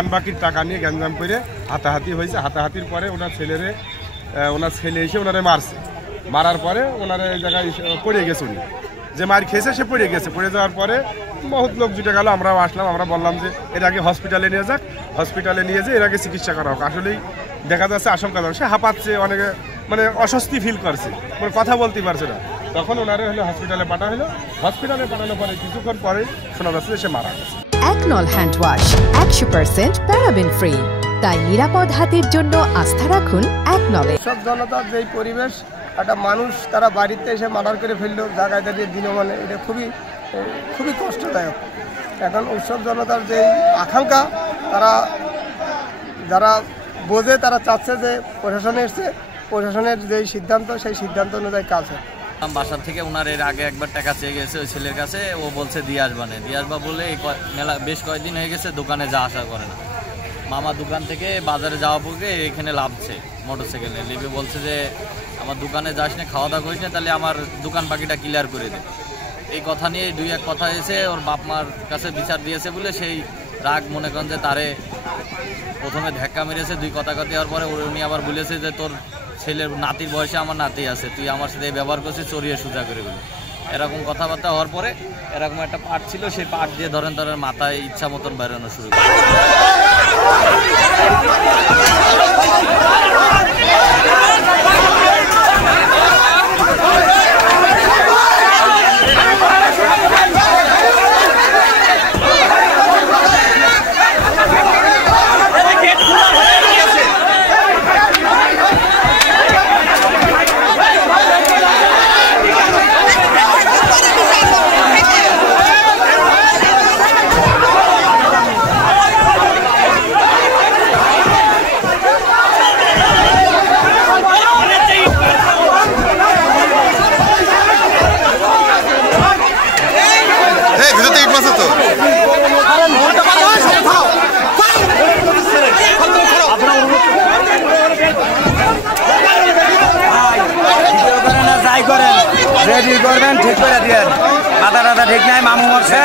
দোকান বাকির টাকা নিয়ে গ্যাঞ্জাম করে হাতাহাতি হয়েছে। হাতাহাতির পরে ওনার ছেলে এসে ওনারে মারছে। মারার পরে ওনার এই জায়গায় পড়ে গেছে। উনি যে মার খেয়েছে সে পড়ে গেছে। পড়ে যাওয়ার পরে বহুত লোক জুটে গেল। আমরাও আসলাম। আমরা বললাম যে এর আগে হসপিটালে নিয়ে যাক, হসপিটালে নিয়ে যেয়ে এর আগে চিকিৎসা করা হোক। আসলেই দেখা যাচ্ছে আশঙ্কাজনক, সে হাঁপাচ্ছে, অনেকে মানে অস্বস্তি ফিল করছে, মানে কথা বলতে পারছে না। তখন ওনারে হসপিটালে পাঠানো হলো। হসপিটালে পাঠানোর পরে কিছুক্ষণ পরে শোনা যাচ্ছে সে মারা গেছে। একনল হ্যান্ড ওয়াশ 100% প্যারাবেন ফ্রি, তাই নিরাপদ হাতের জন্য আস্থা রাখুন একনলে। সব জনতার যেই পরিবেশ, একটা মানুষ তারা বাড়িতে এসে মার্ডার করে ফেললো জায়গায় দাঁড়িয়ে দিনমানে, এটা খুবই কষ্টদায়ক। এখন উৎসব জনতার যে আকাঙ্ক্ষা, তারা যারা বোঝে তারা চাচ্ছে যে প্রশাসনে এসছে, প্রশাসনের যেই সিদ্ধান্ত সেই সিদ্ধান্ত অনুযায়ী কাজ হয়। বাসা থেকে ওনার এর আগে একবার টাকা চেয়ে গেছে ওই ছেলের কাছে। ও বলছে দিয়ে আসবা বলে বেশ কয়েকদিন হয়ে গেছে দোকানে যা আসা করে না। মামা দোকান থেকে বাজারে যাওয়া পড়ে এখানে লাভছে মোটরসাইকেলে। লিভে বলছে যে আমার দোকানে যাস না, খাওয়া দাওয়া করিস না, তাহলে আমার দোকান বাকিটা ক্লিয়ার করে দে। এই কথা নিয়ে দুই এক কথা এসে ওর বাপ মার কাছে বিচার দিয়েছে বলে সেই রাগ মনে করেন যে তারে প্রথমে ধাক্কা মেরেছে। দুই কথা হওয়ার পরে উনি আবার বলেছে যে তোর ছেলের নাতির বয়সে আমার নাতি আছে, তুই আমার সাথে ব্যবহার করছিস, চড়িয়ে সোজা করে বলে এরকম কথাবার্তা হওয়ার পরে এরকম একটা পার্ট ছিল, সেই পার্ট দিয়ে ধরেন মাথায় ইচ্ছা মতন বেরোনো শুরু করে। রেডি করবেন, ঠিক করে দিয়ে মাথা টাথা ঠিক নাই, মামু মরছে।